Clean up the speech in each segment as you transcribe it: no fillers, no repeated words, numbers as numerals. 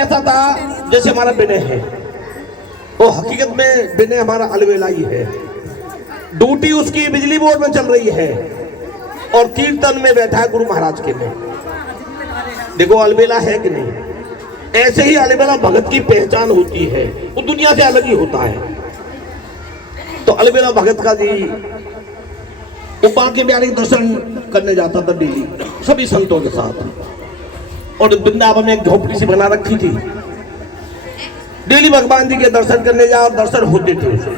कैसा था जैसे हमारा विनय है, वो हकीकत में विनय हमारा अलवेला ही है। ड्यूटी उसकी बिजली बोर्ड में चल रही है और कीर्तन में बैठा है गुरु महाराज के में। देखो अलवेला है कि नहीं? ऐसे ही अलवेला भगत की पहचान होती है, वो दुनिया से अलग ही होता है। तो अलवेला भगत का जी वो बांके बिहारी दर्शन करने जाता था डेली सभी संतों के साथ, और वृंदावन में एक झोपड़ी सी बना रखी थी। डेली भगवान जी के दर्शन करने जाओ, दर्शन होते थे उसे।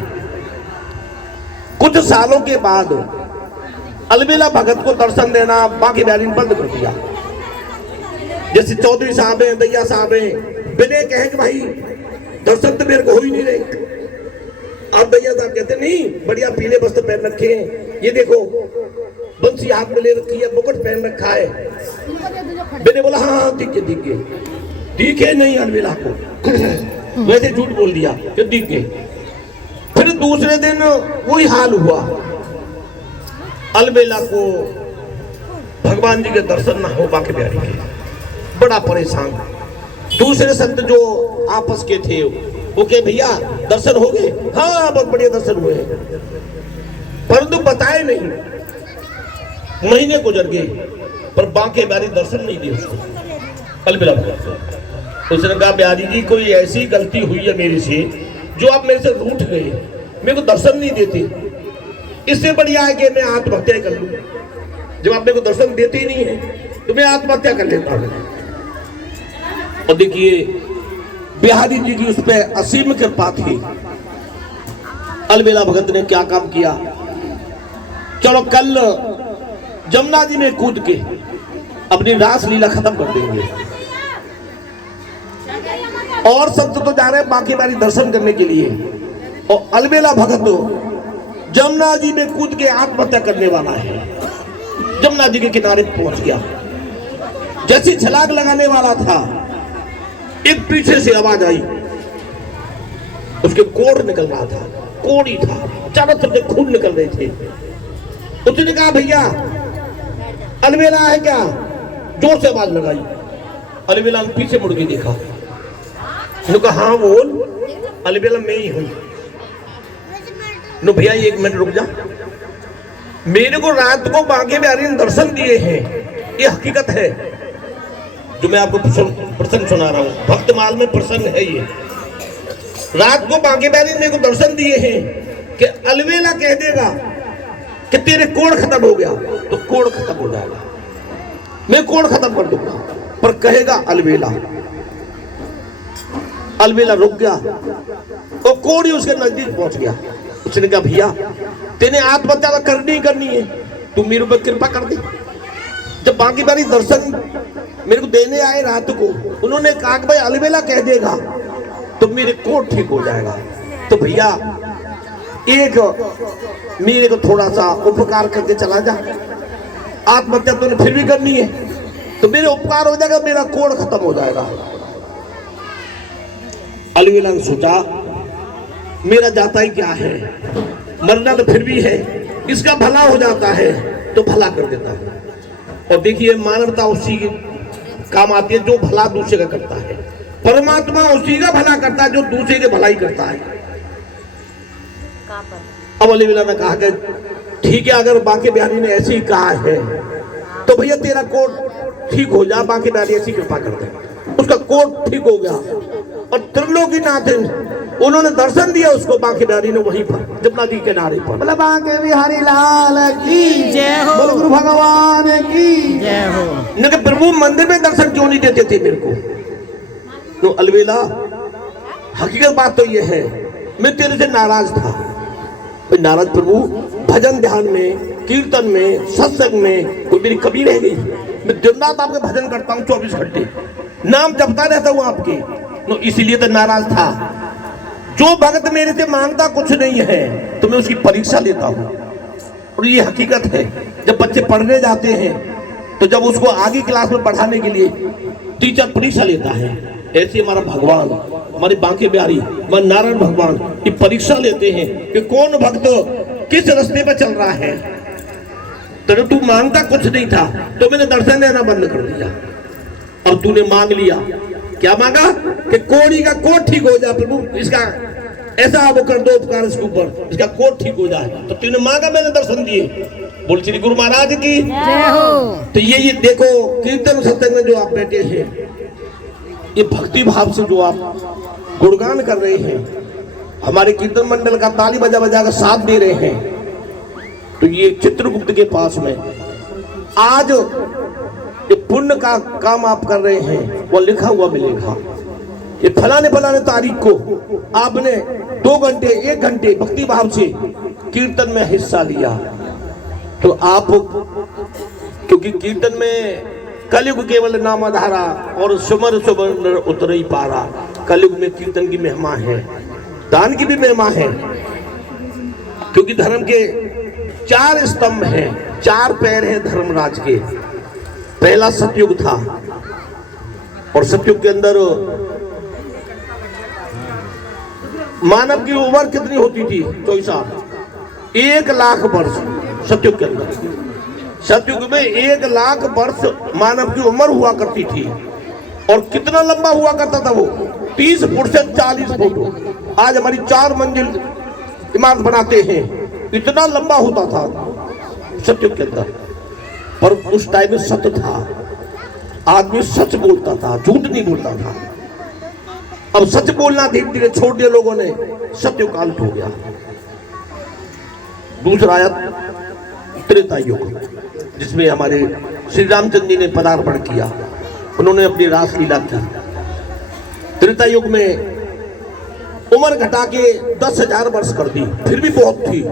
कुछ सालों के बाद अलवेला भगत को दर्शन देना बांके बिहारी ने बंद कर दिया। जैसे चौधरी साहब हैं, दैया साहब हैं, विनय कहे कि भाई दर्शन तो मेरे को हो ही नहीं रहे। अब दैया साहब कहते नहीं, बढ़िया पीले वस्त्र पहन रखे हैं, ये देखो बंसी हाथ में ले रखी है, मुकुट पहन रखा है। विनय बोला हाँ दिखे नहीं अलवेला को वैसे झूठ बोल दिया कि दिखे। फिर दूसरे दिन वही हाल हुआ, अलवेला को भगवान जी के दर्शन ना हो बांके बिहारी के, बड़ा परेशान। दूसरे संत जो आपस के थे वो कहे भैया दर्शन हो गए? हाँ बहुत बढ़िया दर्शन हुए, परंतु बताए नहीं। महीने गुजर गए पर बांके बिहारी दर्शन नहीं दिए उसको, अलवेला भगत। उसने कहा बिहारी जी कोई ऐसी गलती हुई है मेरे से जो आप मेरे से रूठ गए, मेरे को दर्शन नहीं देते। इससे बढ़िया है कि मैं आत्महत्या कर लूं। जब आप मेरे को दर्शन देते ही नहीं है तो मैं आत्महत्या कर लेता हूं। और देखिए बिहारी जी की उस पर असीम कृपा थी। अलवेला भगत ने क्या काम किया, चलो कल जमुना जी में कूद के अपनी रास लीला खत्म कर देंगे। और संत तो जा रहे हैं बांके बिहारी दर्शन करने के लिए, और अलवेला भगत जमुना जी में कूद के आत्महत्या करने वाला है। जमुना जी के किनारे पहुंच गया, जैसी छलांग लगाने वाला था एक पीछे से आवाज आई, उसके कोड़ निकल रहा था, कोड़ ही था, चारों तरफ से खून निकल रहे थे। उसने कहा भैया अलवेला है क्या? जोर से आवाज लगाई। अलवेला ने पीछे मुड़ के देखा, उसने कहा हाँ बोल। अलवेला मैं ही हूं। नो भैया एक मिनट रुक जा, मेरे को रात को बांके बिहारी ने दर्शन दिए हैं, ये हकीकत है जो मैं आपको प्रसंग सुना रहा हूं। भक्तमाल में प्रसंग है ये। रात को बांके बिहारी ने मेरे को दर्शन दिए हैं कि अलवेला कह देगा कि तेरे कोड़ खत्म हो गया तो कोड़ खत्म हो जाएगा, मैं कोड़ खत्म कर दूंगा, पर कहेगा अलवेला। अलवेला रुक गया और कोड़ ही उसके नजदीक पहुंच गया। उसने कहा भैया तेने आत्महत्या करनी ही करनी है, तू मेरे ऊपर कृपा कर दे। जब बांके बिहारी दर्शन मेरे को देने आए रात को, उन्होंने कहा कि भाई अलवेला कह देगा तो मेरे कोड़ ठीक हो जाएगा, तो भैया एक मेरे को थोड़ा सा उपकार करके चला जा। आत्महत्या तूने फिर भी करनी है तो मेरे उपकार हो जाएगा, मेरा कोड़ खत्म हो जाएगा। अलवेला ने सोचा मेरा जाता ही क्या है, मरना तो फिर भी है, इसका भला हो जाता है तो भला कर देता है। और देखिए मानवता उसी काम आती है जो भला दूसरे का करता है, परमात्मा उसी का भला करता है जो दूसरे के भलाई करता है। अब अलवेला ने कहा कि ठीक है, अगर बांके बिहारी ने ऐसे ही कहा है तो भैया तेरा कोड ठीक हो जा, बांके बिहारी ऐसी कृपा कर दे। उसका कोड ठीक हो गया और त्रिलोकीनाथ उन्होंने दर्शन दिया उसको, बांके बिहारी ने वहीं पर जमुना जी के किनारे पर। बोला बांके बिहारी लाल की जय हो, बोलो गुरु भगवान की जय हो। न प्रभु मंदिर में दर्शन क्यों नहीं देते थे मेरे को? तो अलवेला हकीकत बात तो ये है, मैं तेरे से नाराज था। नाराज प्रभु भजन ध्यान में, कीर्तन में, सत्संग में कोई मेरी कमी रह गई? मैं दिन रात आपके भजन करता हूँ, 24 घंटे नाम जपता रहता हूँ आपके, तो इसीलिए तो नाराज था। जो भक्त मेरे से मांगता कुछ नहीं है तो मैं उसकी परीक्षा लेता हूँ। और ये हकीकत है, जब बच्चे पढ़ने जाते हैं तो जब उसको आगे क्लास में पढ़ाने के लिए टीचर परीक्षा लेता है, ऐसे हमारा भगवान, हमारे बांके बिहारी, हमारे नारायण भगवान ये परीक्षा लेते हैं कि कौन भक्त किस रास्ते पर चल रहा है। तो तू मांगता कुछ नहीं था तो मैंने दर्शन देना बंद कर दिया, अब तूने मांग लिया क्या मांगा कि कोड़ी का कोट ठीक हो जाए प्रभु, इसका ऐसा वो कर दो उपकार इसके ऊपर, इसका कोट ठीक हो जाए। तो तूने मांगा, मैंने दर्शन दिए। बोल श्री गुरु महाराज की जय हो। तो ये देखो कीर्तन सत्संग में जो आप बैठे हैं, ये भक्ति भाव से जो आप गुणगान कर रहे हैं, हमारे कीर्तन मंडल का ताली बजा बजा कर साथ दे रहे हैं, तो ये चित्रगुप्त के पास में आज ये पुण्य का काम आप कर रहे हैं, वो लिखा हुआ मिलेगा। ये फलाने फलाने तारीख को आपने 2 घंटे 1 घंटे भक्ति भाव से कीर्तन में हिस्सा लिया, तो आप, क्योंकि कीर्तन में कलयुग केवल नाम आधारा और सुमर सुमर उतर ही पारा। कलयुग में कीर्तन की महिमा है, दान की भी महिमा है, क्योंकि धर्म के 4 स्तंभ हैं, 4 पैर हैं धर्मराज के। पहला सतयुग था, और सतयुग के अंदर मानव की उम्र कितनी होती थी? 24 साल, 1 लाख वर्ष सतयुग के अंदर। सतयुग में 1 लाख वर्ष मानव की उम्र हुआ करती थी, और कितना लंबा हुआ करता था वो? 30 फुट से 40 फुट। आज हमारी 4 मंजिल इमारत बनाते हैं, इतना लंबा होता था सतयुग के अंदर। पर उस टाइम में सत्य था, आदमी सच बोलता था, झूठ नहीं बोलता था। अब सच बोलना धीरे धीरे छोड़ दिया लोगों ने, सत्युग काल हो गया। दूसरा आयत त्रेता युग, जिसमें हमारे श्री रामचंद्र जी ने पदार्पण किया, उन्होंने अपनी रासलीला की। त्रेता युग में उम्र घटा के 10,000 वर्ष कर दी, फिर भी बहुत थी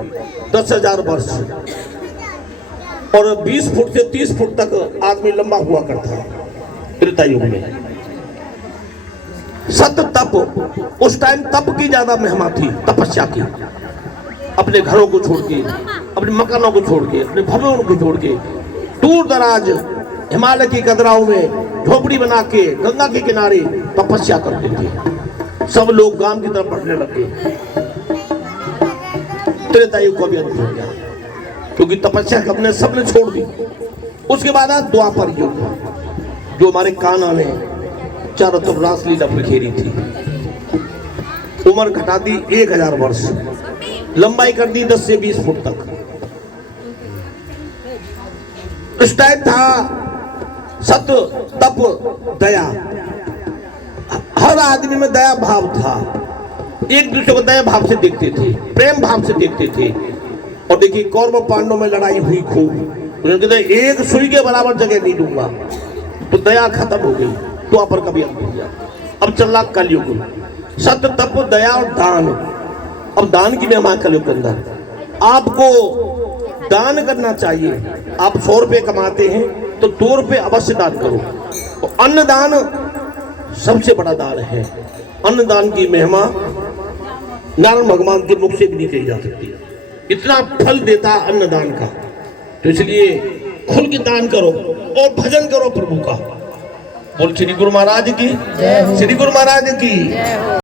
10,000 वर्ष। और 20 फुट से 30 फुट तक आदमी लंबा हुआ करता है त्रेता युग में। सत तप, उस टाइम तप की ज्यादा महिमा थी, तपस्या की। अपने घरों को छोड़ के, अपने मकानों को छोड़ के, अपने भवनों को छोड़ के दूर दराज हिमालय की कदराओं में झोपड़ी बना के गंगा के किनारे तपस्या करते थे। सब लोग गांव की तरफ बढ़ने लगे। त्रेता युग को भी अंत हो गया, क्योंकि तपस्या हमने सबने छोड़ दी। उसके बाद द्वापर युग, जो हमारे कान्हा ने चारों तरफ रासलीला बिखेरी थी। उम्र घटा दी 1000 वर्ष, लंबाई कर दी 10 से 20 फुट तक। उस टाइम था सत्य तप दया, हर आदमी में दया भाव था। एक दूसरे को दया भाव से देखते थे, प्रेम भाव से देखते थे। और देखिए कौरव पांडवों में लड़ाई हुई खूब, उन्होंने कहते एक सुई के बराबर जगह नहीं दूंगा, तो दया खत्म हो गई। द्वापर का भी अंत हो गया। अब चल रहा कलयुग, सत्य तप दया और दान। अब दान की महिमा कलयुग के अंदर। आपको दान करना चाहिए। आप 100 रुपये कमाते हैं तो 2 रुपये अवश्य दान करो। तो अन्नदान सबसे बड़ा दान है। अन्नदान की महिमा नारायण भगवान के मुख से भी नहीं कही जा सकती, इतना फल देता अन्नदान का। तो इसलिए खुल के दान करो और भजन करो प्रभु का। बोल श्री गुरु महाराज की, श्री गुरु महाराज की।